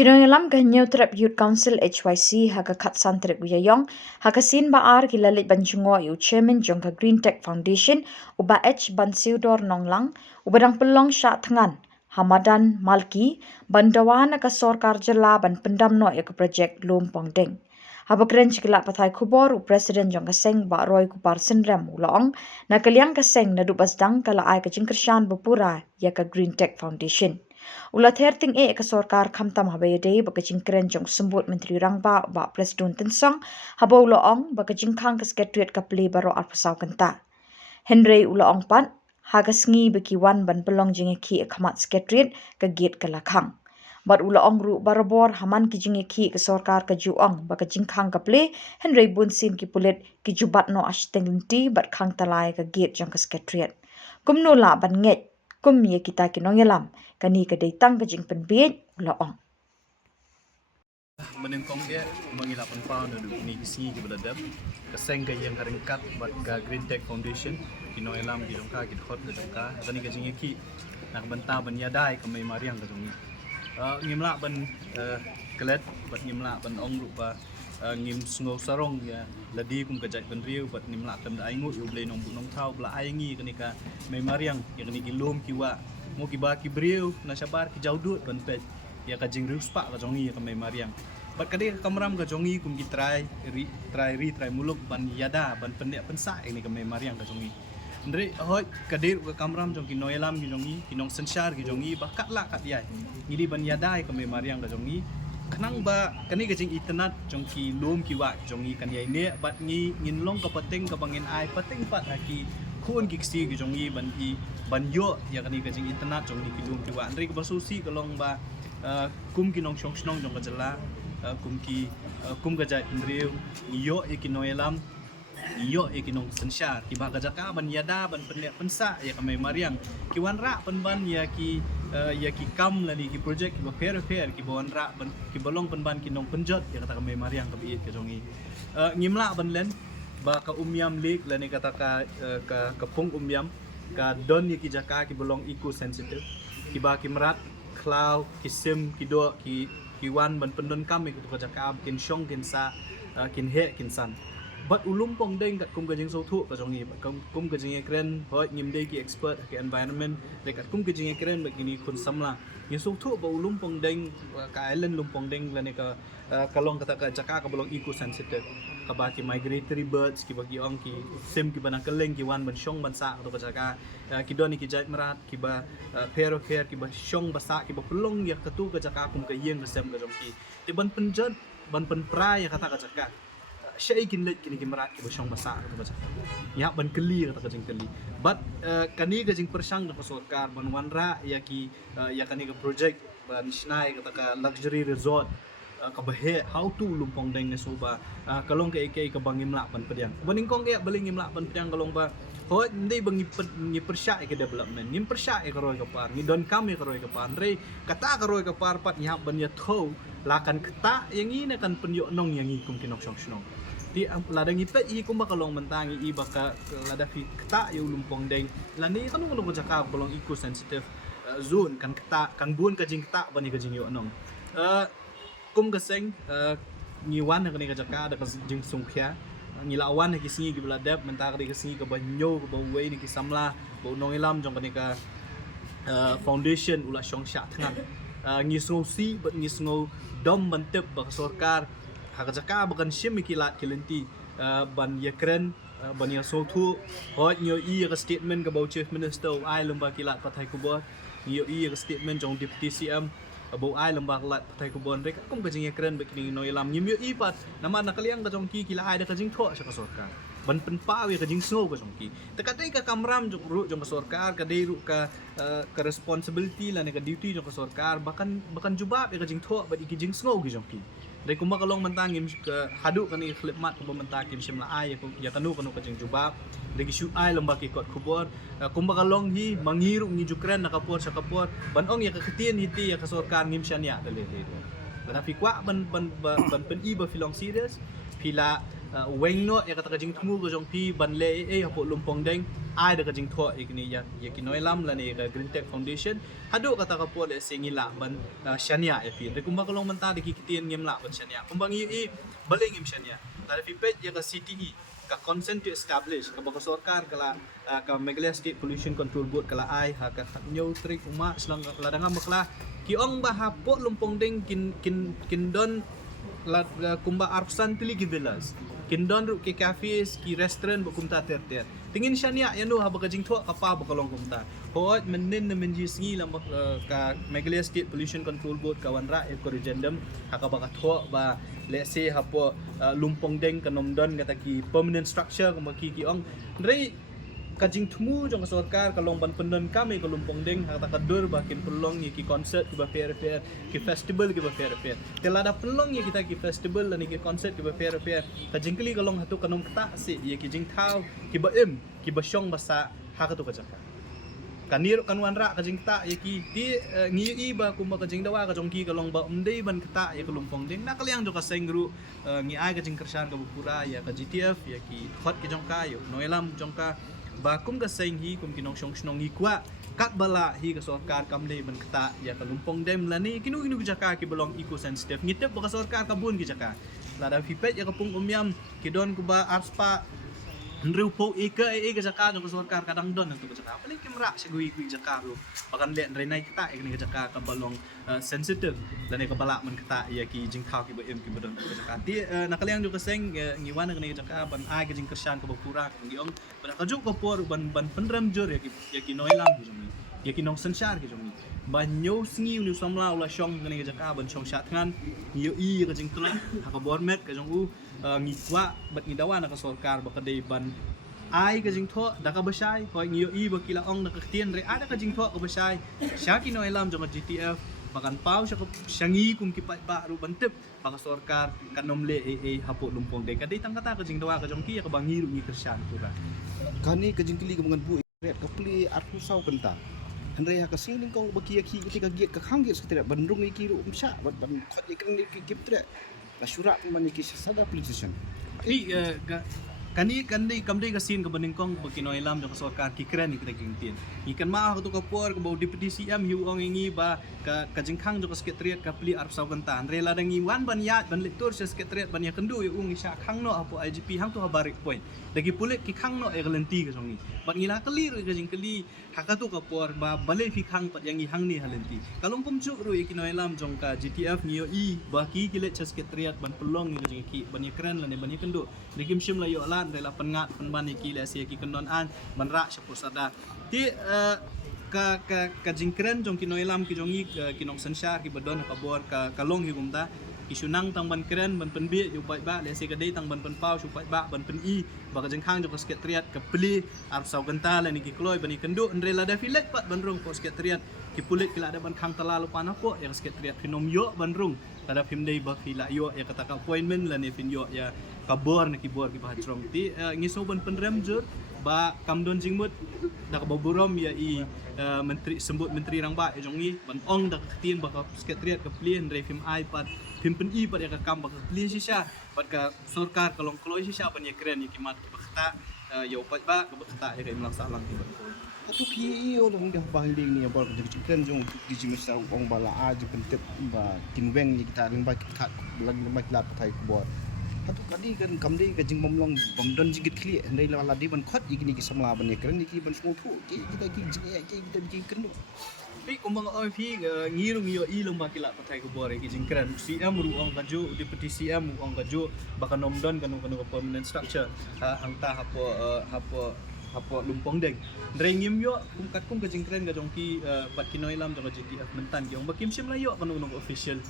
Kinoyalam ganyo trap Youth Council HYC haga khatsan trap guyayong haga sin baar kilalit banjungo yu chairman jongka Green Tech Foundation uba H Bansiudor Nonglang ubadang pelong sya thangan Hamadan Malki bandawan ka sorkar jela ban pendam no ya ke projek Lom Pongdeng. Haba keren cikilak patai kubor u presiden jongka seng ba roy kupar senrem ulong na kaliang ka seng na dubasdang kala ay ka jingkersyan bupura ya ka Green Tech Foundation. Ulat herting ke sorkar kamtam habaya day baka jingkeren jong sembut menteri rangba ba presiden tensong haba uloong baka jingkang ke sekretariat kapli baro arpasau kenta. Henry uloong pan hagas ngi baki wan ban pelong jingeki kamat sekretariat ke gate ke lakang. Bat uloong ru barabor haman ki jingeki ke sorkar ke juong baka jingkang kapli Henry bunsin ki pulit ki jubat no ashtenglinti bat kang talai ke gate jong ke sekretariat. Kumno la ban nget kum ye kita kinong yalam kani ka datang ka jing penbiet uloong. Menengkong dia mengilapan pound untuk ini isi ke beladab keseng ke yang karingkat buat ke Green Tech Foundation kino elam di dongka ki khot ke dongka tani ke jingi ki nak benta ban yadai ke mai mariang ke jongi ngimla ban kelet bat ngimla ban ong rupa ngim sngo sarong ya ladi kum ke jai ban riu bat ngimla tam da aingut u blei nong bu nong thau bla aingi ke ni ka mai mariang ya ke ni ki lom ki wa mo ki ba ki briu na sabar ki jaudut ban pet ya ka jing riu spa ka jongi ya ka mai mariang bat kade kamram ka jongi kum ki try muluk ban yada ban pendek pensa ini ka mai mariang ka jongi ndre hoi kade ka kamram jong ki noelam ki jongi ki nong sensyar ki jongi ba katla kat yai ngili ban yada ka mai mariang ka jongi kanang ba kani ka jing internet jong ki lom ki wa jongi kan yai ne bat ngi ngin long ka pateng ka bangin ai pateng pat ki khun ki ksi ki jongi ban i ban yo ya kani ka jing internet jong ki lom ki wa ndre ka basusi ka long ba kum ki nong shong snong jong ka jela kum ka jai indriu yo ikinoelam yo ikinong sensyar ki ba jaka ban yada ban pendek pensa ya ka mai mariang ki wanra penban ya ki kam lani ki project ki ba fair ki ba wanra ban ki bolong penban ki nong penjot ya kata ka mai mariang ka bi ke jongi ngimla ban len ba ka umyam lik lani kata ka pung umyam ka don ya ki jaka ki bolong eco sensitive ki ba ki merat cloud ki sim ki do ki wan ban pendon kam ki ka jaka kin shong kin sa kin he kin san bat ulum Pongdeng kat kum kajing so thu ka jongi kum kajing ekren hoi ngim dei ki expert ki environment dekat kum kajing ekren begini kun samla ni so thu ba ulum Pongdeng ka island lum Pongdeng lane ka kalong kata ka jaka ka bolong eco sensitive ka ba ki migratory birds ki bagi ong ki sim ki banang keleng ki wan ban shong ban sa ka jaka ki doni ki jait merat ki ba pero ki ba shong basa ki ba pelong ya katu ka jaka kum ka yeng resem ka jongki ti ban penjat ban penpra ya kata ka jaka syai kinlet kini kimerat ki bosong masak tu baca ya ban keli kata kajing keli but kani kajing persang da sorkar ban wanra ya ki ya kani ka project ban snai kata ka luxury resort ka bahe how to lumpong deng soba kalong ka ikai ka bangimla ban pediang baning kong ya baling ngimla ban pediang kalong ba ho ndai bangi ngi persya ke development ngim persya ka roy ka par ngi don kam ka roy ka par re kata ka roy ka par pat nya ban ya tho lakan kata yang ini kan penyo nong yang kum kinok shong snong di ladang ipet i kum bakalong mentangi i baka lada fi kata yu lumpong deng lani kan ngulung ko jaka bolong eco sensitive zone kan kata kan buon ka jing kata bani ka jing yu anong kum gaseng ngiwan ka ni ka jaka da ka jing sungkhya ngilawan ki singi ki beladap mentar ka singi ka banyo ka bawai ni ki samla bo nong ilam jong ka ni ka foundation ula shong sha thangan ngi si bat ngi dom bantep ba sorkar hakajaka bakan shim kilat kilenti ban yakren ban ya sotu hot nyo i ka statement ka chief minister ai lomba kilat pathai kubor nyo i ka statement jong deputy cm abo ai lomba kilat pathai kubor rek kum ka jing yakren bekini no ilam nyim yo i pat nama nakaliang ka jong ki kila ai da ka jing tho sa ka sorkar ban penpawi ka jing snow ka jong ki tekatai ka kamram jong ru jong ka sorkar ka dei ru ka responsibility la ne ka duty jong ka sorkar bahkan jubab ka jing tho ba ki jing snow ki jong ki dari kumba kalong mentangim ke hadu kan i khlepmat kumba mentakim simla ai ya kanu ka jing jubab dari shu ai lomba ki kot kubor kumba kalong hi mangiru ngi jukren nakapor sa kapor ban ong ya ka ketien hiti ya ka sorkar ngim syania dale tapi kwa ban pen i ba filong serious pila weng no ya kata kajing tumu ko jong pi ban le hapo lumpong deng ai da kajing tho ikni ya kinoi lam la ni Green Tech Foundation hadu kata ka po le singila ban shania ya pi de kumba kalong menta de kitien ngem la ban shania kumbang i baling ngem shania ta fi pet ya ka CTE ka consent to establish ka baka sarkar kala ka Meghalaya State Pollution Control Board kala ai ha ka nyo tri uma selang ladanga makla ki ong ba ha po lumpong ding kin don la kumba arpsan pili ki villas kin don ru ki cafes ki restaurant bu kumta ter tingin shania ya no ha baka jing tho ka pa baka long kumta hoat menin na menji singi lam ka Meghalaya State Pollution Control Board ka wanra e corrigendum ha ka baka tho ba let's say hapo lumpong deng kanom don kata ki permanent structure ko maki ki ong rei kajing thumu jong sarkar kalong ban pendon kami ko lumpong deng kata kadur bakin pelong ki concert ki ba fair ki festival ki ba fair telada pelong ye kita ki festival dan ki concert ki ba fair kajing kali kalong hatu kanom kata si ye ki jing thau ki ba ki ba syong basa ha ka tu ka jaka kanir kanwan ra kajing ta ye ki ti ngi i ba kuma kajing dawa ka jong ki kalong ba umdei ban kata ye lumpong deng na kalyang jo ka sengru ngi ai kajing kersan ka bukura ya ka GTF ya ki hot ki jong ka yo noilam jong ka ba kum ka seng hi kum kinong snong hi kwa kat bala hi ka sarkar kam dei ban kata ya ka lumpong dem la ni kinu jaka ki belong eco sensitive ngitep ba ka sarkar ka bun ki jaka la da fi pet ya ka pung umyam ki don ku ba arspa Andrew po ika jaka jong sarkar kadang don tu jaka paling kimra sigui jaka lu bakan le renai kita ikni jaka ka balong sensitive dan ka bala man kita ya ki jing thau ki ba em ki badon jaka ti nakaliang jo ka seng ngi wana kni jaka ban ai ka jing kersan ka bakura ngi ong ban ka jo ko por ban penram jor ya ki noilam ki jong ya ki nong sanshar ki jong ban nyo sngi nu samla ula shong kni jaka ban shong shat ngan yo i ka jing tulai ha ka bor met ka jong u ngi kwa bat ngi dawa na ka sarkar ba ka dei ban ai ka jing tho da ka basai hoi ngi i ba kila ong na ka tien re ada ka jing tho ka basai sha ki no elam jong GTF bakan pau sha shangi kum ki ba ru ban tip ba ka sarkar kanom le hapo lumpong de ka dei tang kata ka jing dawa ka jong ki ka bangi ru ngi kersan tu ra kani ka jing kili ka mangan bu ka pli arku sau kenta Henry ha ka sing kong baki ki ketika giat ka khang giat setelah bandung ki ru umsha ban khot ikren ki giptre la syurat man ki sada politician kani kamdei kasin ka baningkong bakinoy lam jong sarkar ki kren ikre gingtin ikan ma ha tu ka por ka bau deputy CM hiu ong ingi ba ka jingkhang jong sekretariat ka pli arp saugantan rela dangi wan ban ya ban lektor sekretariat ban ya kendu yu ung isha khang no apo IGP hang tu ha barik point dagi pulik ki khang no e galenti ka jongi bat ngila kali ru ka jing kali haka tu ka por ba bale fi khang pat yang i hang ni halenti kalong pum chu ru ikinoy lam jong ka GTF ngiyo i ba ki kilet sekretariat ban pelong ni jing ki ban ya kren la ne ban ya kendu dikim shim la yo lan rela pengat penban ki la sia ki kendon an ban ra syapu sada ti ka jingkren jong kinoy lam ki jongi kinong sanshar ki badon ka bor ka kalong hi gumta isunang tang ban kren ban penbi yu pai ba le se ka dei tang ban pen pau su pai ba ban pen i ba ka jingkhang jong ka sekretariat ka pli ar sau genta la ni ki kloy ban i kendu andre la da filet pat ban rung ko sekretariat ki pulit kila da ban khang tala lu pana ko ya sekretariat finom yo ban rung tada film dei ba fila yo ya kata ka appointment la ni fin yo ya kabor na kibor ki ba trong ti ngiso ban penrem jur ba kamdon jingmut da ka baburom ya i menteri sembut menteri rang ba jong i ban ong da tien ba ka sekretariat ka plien re film iPad film pen i ba ya ka kam ba ka plien sisa ba ka sarkar kalong kloy sisa ban ya kren ki mat ki ba kata yo pat ba ka ba kata ya ka imlak salang ki ba tu ki o long dah bang ding ni bor ka jing jong ki jim sa ong bala a ji pentep ba kinweng ni kita ring ba kita lagi ba lat patai bor hatu kadi kan kamdei ka jing momlong bomdon jigit kli ndai la di ban khot igini ki samla ban ekran ni ki ban smu thu ki kita ki jing ki kita ki kenu pi kumbang oi phi ngiru ngiyo i long ba kila patai ko bore ki jing kran CM ru ong ka jo deputy CM ong ka jo ba ka nomdon kanu permanent structure angta hapo lumpong deng drengim yo kum ka jing kran ga jong ki pat kinoi lam jong GTF mentan ki ong ba kim sim la yo kanu official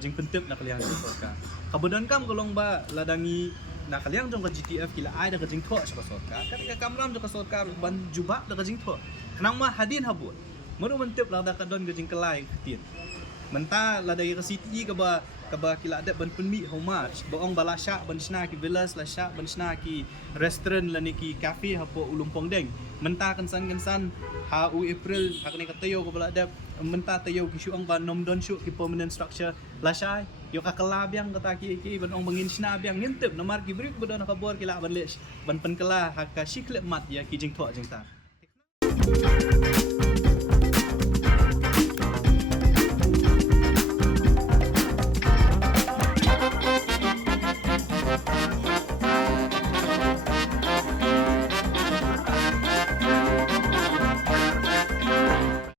jing pentep nak kaliang sarkar kabudan kam kolong ba ladangi nak kaliang jong ka GTF kila ai da ka jing tho sa sarkar ka kamram jong ka sarkar ban juba da ka jing tho kanang ma hadin habut maru mentep la da ka don ka jing kelai tin Menta la dari city ke ba kila ada ban penmi how much baong balasha ban sna ki villas la sha ban sna ki restaurant la ni ki cafe ha po ulum pongdeng menta kan san ha u april ha kan katayo ko bala ada menta tayo ki shu ang ban nom don shu ki permanent structure la sha yo ka kala biang kata ki ban ong bangin sna biang ngintep namar ki brik bodon ka bor ki la ban le ban pen kala ha ka shikle mat ya ki jing tho jing ta